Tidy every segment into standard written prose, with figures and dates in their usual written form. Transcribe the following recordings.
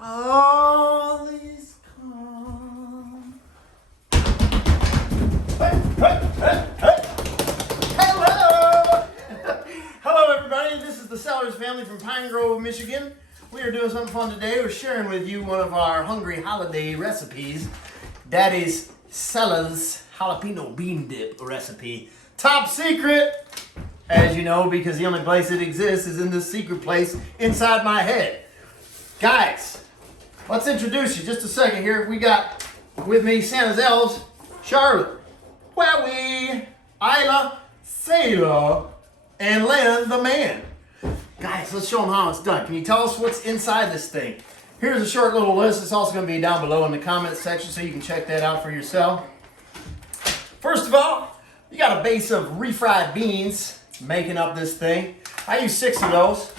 All is calm. Hey, hey, hey, hey. Hello! Hello, everybody. This is the Sellers family from Pine Grove, Michigan. We are doing something fun today. We're sharing with you one of our hungry holiday recipes. Daddy's Sellers jalapeno bean dip recipe. Top secret, as you know, because the only place it exists is in this secret place inside my head. Guys, let's introduce you just a second here. We got with me Santa's elves, Charlotte, Wowie, Isla, Sailor, and Len the man. Guys, let's show them how it's done. Can you tell us what's inside this thing? Here's a short little list. It's also going to be down below in the comments section so you can check that out for yourself. First of all, you got a base of refried beans making up this thing. I use 6 of those.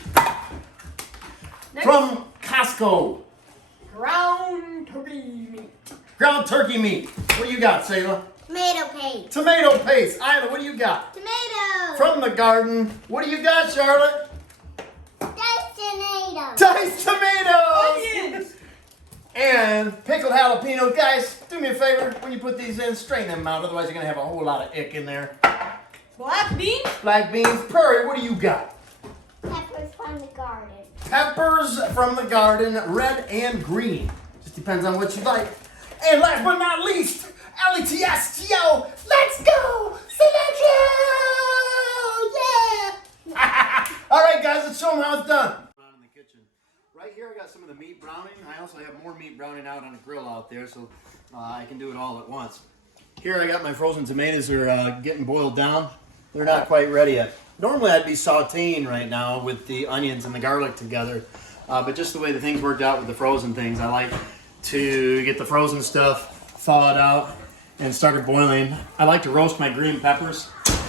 Next. From Costco. Ground turkey meat. Ground turkey meat. What do you got, Sayla? Tomato paste. Tomato paste. Isla, what do you got? Tomatoes. From the garden. What do you got, Charlotte? Diced tomatoes. Diced tomatoes. Onions. And pickled jalapenos. Guys, do me a favor. When you put these in, strain them out. Otherwise, you're going to have a whole lot of ick in there. Black beans. Black beans. Prairie, what do you got? Peppers from the garden. Peppers from the garden, red and green. Just depends on what you like. And last but not least, L-E-T-S-T-O, let's go! Cilantro! Yeah! All right, guys, let's show them how it's done. In the kitchen. Right here, I got some of the meat browning. I also have more meat browning out on the grill out there, so I can do it all at once. Here, I got my frozen tomatoes. They're getting boiled down. They're not quite ready yet. Normally, I'd be sauteing right now with the onions and the garlic together, but just the way the things worked out with the frozen things, I like to get the frozen stuff thawed out and started boiling. I like to roast my green peppers.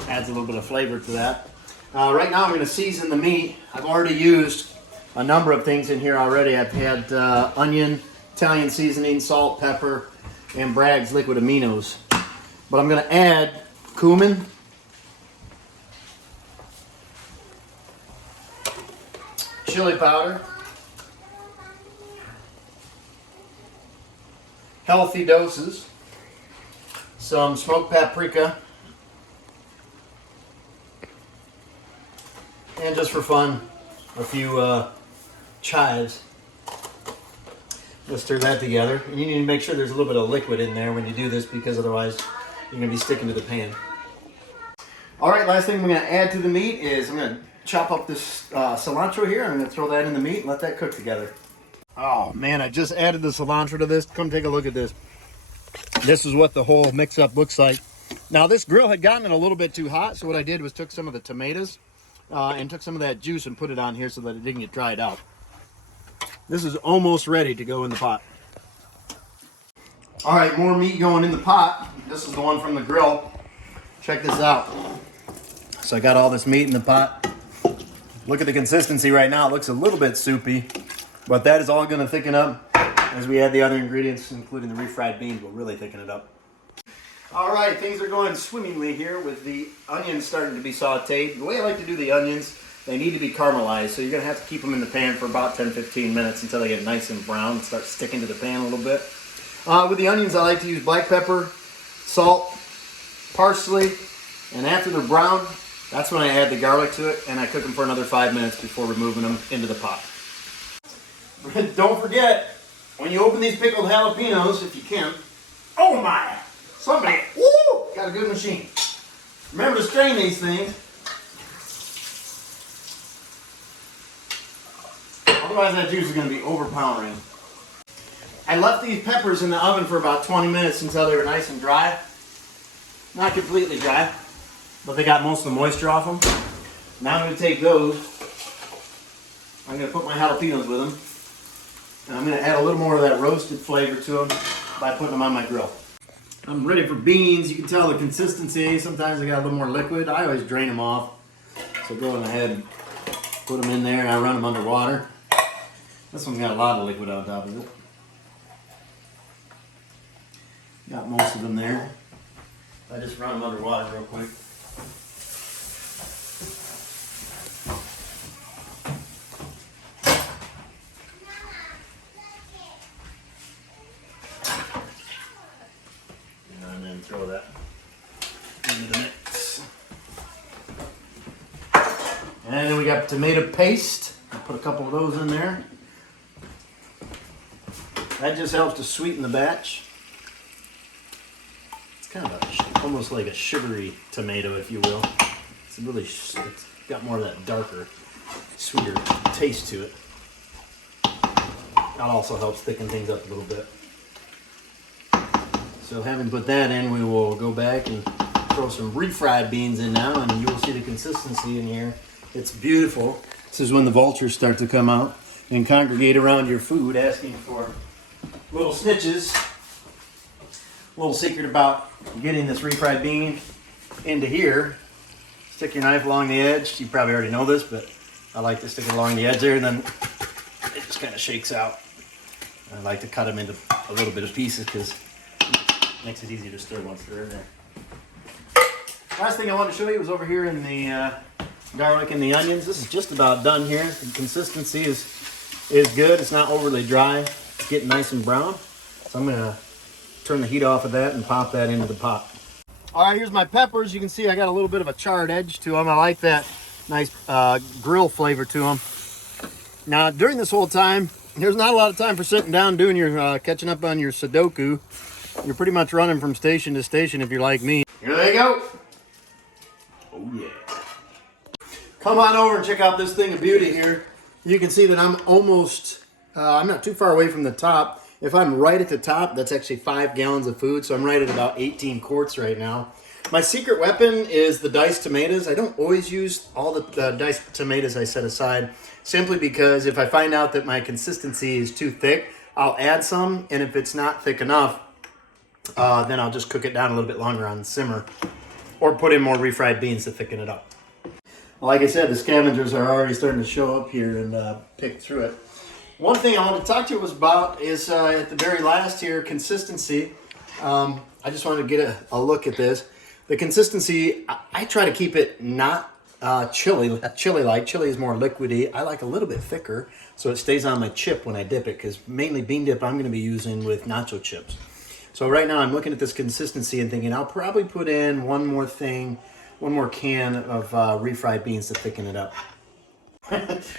Adds a little bit of flavor to that. Right now, I'm going to season the meat. I've already used a number of things in here already. I've had onion, Italian seasoning, salt, pepper, and Bragg's liquid aminos. But I'm going to add cumin, chili powder, healthy doses, some smoked paprika, and just for fun, a few chives. Let's stir that together. And you need to make sure there's a little bit of liquid in there when you do this because otherwise you're going to be sticking to the pan. All right, last thing I'm going to add to the meat is I'm going to chop up this cilantro here. I'm going to throw that in the meat and let that cook together. Oh man, I just added the cilantro to this. Come take a look at this. This is what the whole mix-up looks like. Now this grill had gotten a little bit too hot, so what I did was took some of the tomatoes and took some of that juice and put it on here so that it didn't get dried out. This is almost ready to go in the pot. All right, more meat going in the pot. This is the one from the grill. Check this out. So I got all this meat in the pot. Look at the consistency right now. It looks a little bit soupy, but that is all going to thicken up as we add the other ingredients, including the refried beans. Will really thicken it up. All right, things are going swimmingly here with the onions starting to be sauteed. The way I like to do the onions, they need to be caramelized, so you're going to have to keep them in the pan for about 10-15 minutes until they get nice and brown and start sticking to the pan a little bit. With the onions, I like to use black pepper, salt, parsley, and after they're brown, that's when I add the garlic to it, and I cook them for another 5 minutes before removing them into the pot. Don't forget, when you open these pickled jalapenos, if you can, oh my, somebody, woo, got a good machine. Remember to strain these things. Otherwise that juice is going to be overpowering. I left these peppers in the oven for about 20 minutes until they were nice and dry. Not completely dry, but they got most of the moisture off them. Now I'm going to take those. I'm going to put my jalapenos with them. And I'm going to add a little more of that roasted flavor to them by putting them on my grill. I'm ready for beans. You can tell the consistency. Sometimes they got a little more liquid. I always drain them off. So go ahead and put them in there and I run them under water. This one's got a lot of liquid on top of it. Got most of them there. I just run them under water real quick. throw that into the mix. And then we got tomato paste. I'll put a couple of those in there. That just helps to sweeten the batch. It's kind of almost like a sugary tomato, if you will. It's got more of that darker, sweeter taste to it. That also helps thicken things up a little bit. So having put that in, we will go back and throw some refried beans in now, and you will see the consistency in here. It's beautiful. This is when the vultures start to come out and congregate around your food asking for little snitches. A little secret about getting this refried bean into here. Stick your knife along the edge. You probably already know this, but I like to stick it along the edge there, and then it just kind of shakes out. I like to cut them into a little bit of pieces because it makes it easier to stir once they're in there. Last thing I wanted to show you was over here in the garlic and the onions. This is just about done here. The consistency is good. It's not overly dry. It's getting nice and brown. So I'm going to turn the heat off of that and pop that into the pot. All right, here's my peppers. You can see I got a little bit of a charred edge to them. I like that nice grill flavor to them. Now, during this whole time, there's not a lot of time for sitting down doing your catching up on your Sudoku. You're pretty much running from station to station if you're like me. Here they go. Oh, yeah. Come on over and check out this thing of beauty here. You can see that I'm almost, I'm not too far away from the top. If I'm right at the top, that's actually 5 gallons of food, so I'm right at about 18 quarts right now. My secret weapon is the diced tomatoes. I don't always use all the diced tomatoes I set aside, simply because if I find out that my consistency is too thick, I'll add some, and if it's not thick enough, then I'll just cook it down a little bit longer on the simmer, or put in more refried beans to thicken it up. Like I said, the scavengers are already starting to show up here and pick through it. One thing I want to talk to you about is at the very last here, consistency. I just wanted to get a look at this. The consistency, I try to keep it not chili-like. Chili is more liquidy. I like a little bit thicker so it stays on my chip when I dip it, because mainly bean dip I'm going to be using with nacho chips. So right now I'm looking at this consistency and thinking I'll probably put in one more can of refried beans to thicken it up.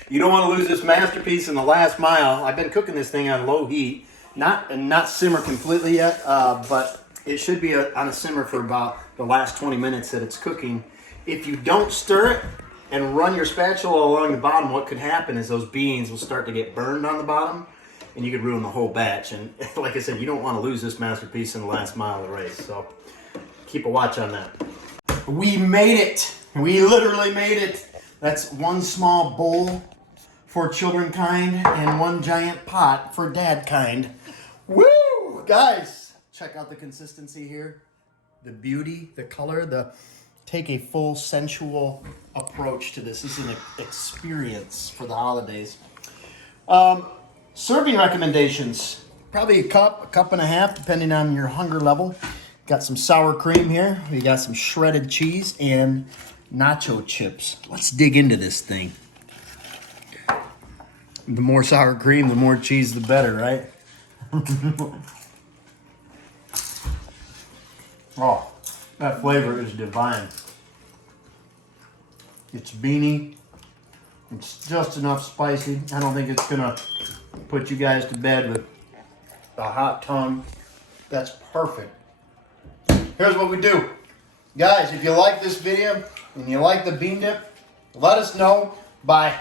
You don't want to lose this masterpiece in the last mile. I've been cooking this thing on low heat, not simmer completely yet, but it should be on a simmer for about the last 20 minutes that it's cooking. If you don't stir it and run your spatula along the bottom, what could happen is those beans will start to get burned on the bottom, and you could ruin the whole batch. And like I said, you don't want to lose this masterpiece in the last mile of the race, so keep a watch on that. We made it. We literally made it. That's one small bowl for children kind and one giant pot for dad kind. Woo! Guys, check out the consistency here. The beauty, the color, take a full sensual approach to this. This is an experience for the holidays. Serving recommendations. Probably a cup and a half, depending on your hunger level. Got some sour cream here. We got some shredded cheese and nacho chips. Let's dig into this thing. The more sour cream, the more cheese, the better, right? Oh, that flavor is divine. It's beany. It's just enough spicy. I don't think it's gonna put you guys to bed with a hot tongue. That's perfect. Here's what we do. Guys, if you like this video and you like the bean dip, let us know by